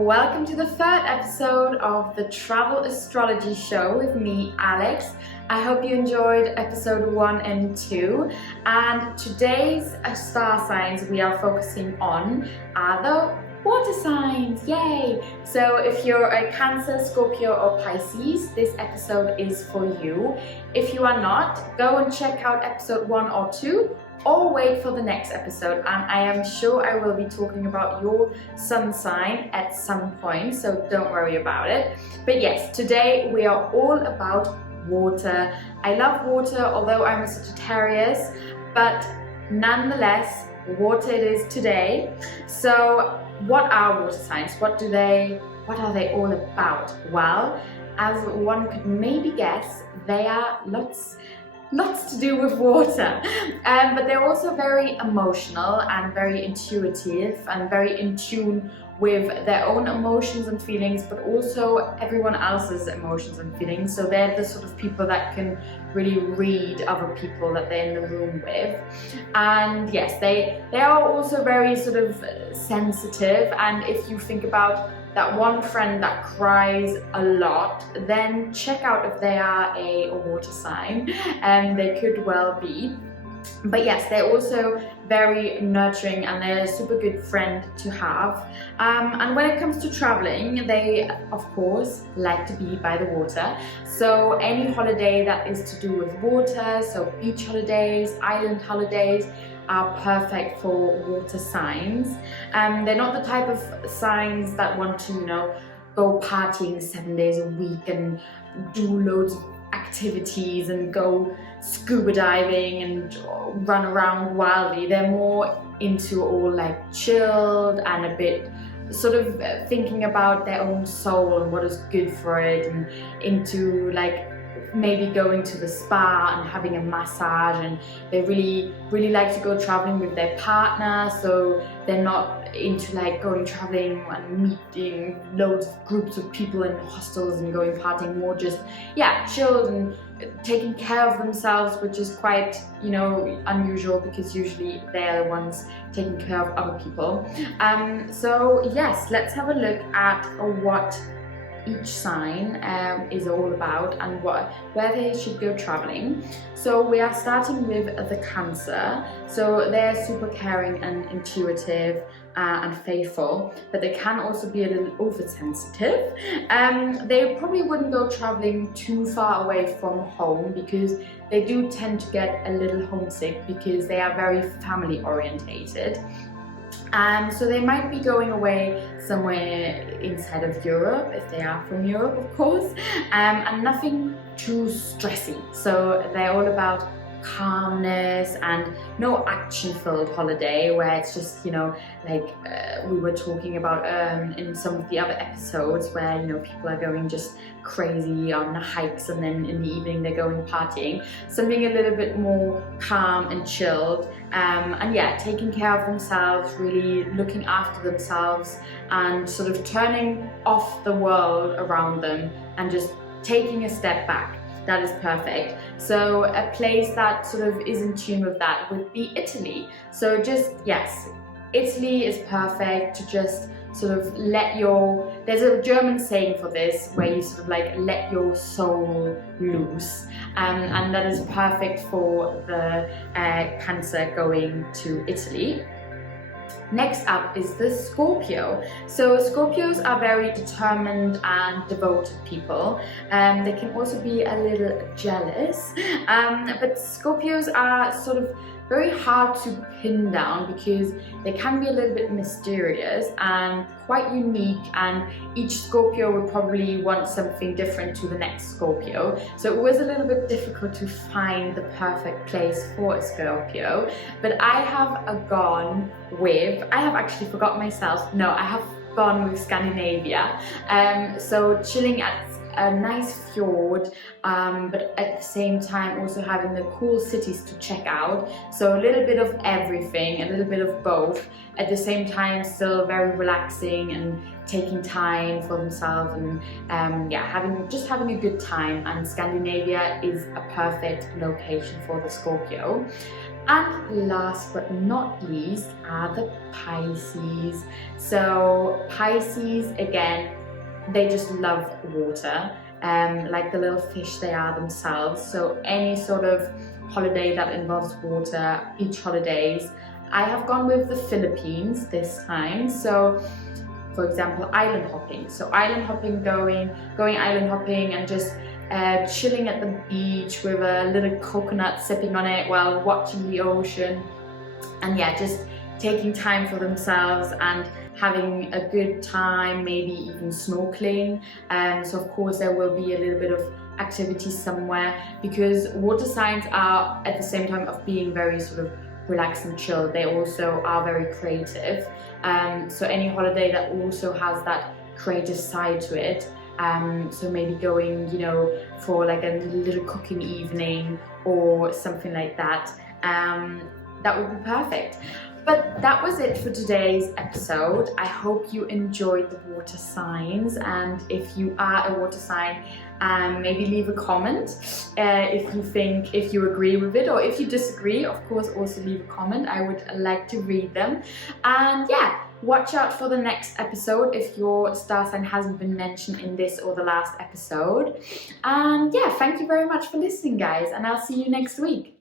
welcome to the third episode of the Travel Astrology show with me, Alex. I hope you enjoyed episode 1 and 2. And today's star signs we are focusing on are the water signs. Yay! So if you're a Cancer, Scorpio or Pisces, this episode is for you. If you are not, go and check out episode 1 or 2. Or wait for the next episode, and I am sure I will be talking about your sun sign at some point, so don't worry about it. But yes, today we are all about water. I love water, although I'm a Sagittarius, but nonetheless, water it is today. So what are water signs? What are they all about? Well, as one could maybe guess, they are lots to do with water, but they're also very emotional and very intuitive and very in tune with their own emotions and feelings, but also everyone else's emotions and feelings. So they're the sort of people that can really read other people that they're in the room with. And yes, they are also very sort of sensitive, and if you think about that one friend that cries a lot, then check out if they are a water sign, and they could well be. But yes, they're also very nurturing and they're a super good friend to have. And when it comes to traveling, they of course like to be by the water. So any holiday that is to do with water, so beach holidays, island holidays, are perfect for water signs. They're not the type of signs that want to, go partying 7 days a week and do loads of activities and go scuba diving and run around wildly. They're more into all like chilled and a bit sort of thinking about their own soul and what is good for it, and into like maybe going to the spa and having a massage. And they really like to go traveling with their partner, so they're not into like going traveling and meeting loads of groups of people in hostels and going partying. More just chilled and taking care of themselves, which is quite unusual because usually they're the ones taking care of other people. So yes, let's have a look at what each sign is all about and where they should go traveling. So we are starting with the Cancer. So they're super caring and intuitive and faithful, but they can also be a little oversensitive. They probably wouldn't go traveling too far away from home because they do tend to get a little homesick because they are very family orientated. So they might be going away somewhere inside of Europe, if they are from Europe, of course, and nothing too stressy. So they're all about calmness and no action-filled holiday where it's just like we were talking about in some of the other episodes where people are going just crazy on hikes and then in the evening they're going partying. Something a little bit more calm and chilled, and taking care of themselves, really looking after themselves and sort of turning off the world around them and just taking a step back. That is perfect. So a place that sort of is in tune with that would be Italy. So Italy is perfect to just sort of there's a German saying for this where you sort of like let your soul loose, and that is perfect for the Cancer going to Italy. Next up is the Scorpio. So Scorpios are very determined and devoted people. They can also be a little jealous, but Scorpios are sort of very hard to pin down because they can be a little bit mysterious and quite unique, and each Scorpio would probably want something different to the next Scorpio. So it was a little bit difficult to find the perfect place for a Scorpio, but I have actually forgot myself. No, I have gone with Scandinavia. So chilling at a nice fjord, but at the same time also having the cool cities to check out. So a little bit of everything, a little bit of both. At the same time, still very relaxing and taking time for themselves and yeah, having a good time, and Scandinavia is a perfect location for the Scorpio. And last but not least are the Pisces. So Pisces, again, they just love water, like the little fish they are themselves. So any sort of holiday that involves water, beach holidays. I have gone with the Philippines this time. So for example, island hopping. So island hopping, going island hopping and just chilling at the beach with a little coconut, sipping on it while watching the ocean, and yeah, just taking time for themselves and having a good time, maybe even snorkeling. So of course there will be a little bit of activity somewhere, because water signs are, at the same time of being very sort of relaxed and chill, they also are very creative. So any holiday that also has that creative side to it, so maybe going, you know, for like a little cooking evening or something like that, that would be perfect. But that was it for today's episode. I hope you enjoyed the water signs, and if you are a water sign, maybe leave a comment if you agree with it, or if you disagree, of course also leave a comment. I would like to read them. And yeah, watch out for the next episode if your star sign hasn't been mentioned in this or the last episode. And yeah, thank you very much for listening, guys, and I'll see you next week.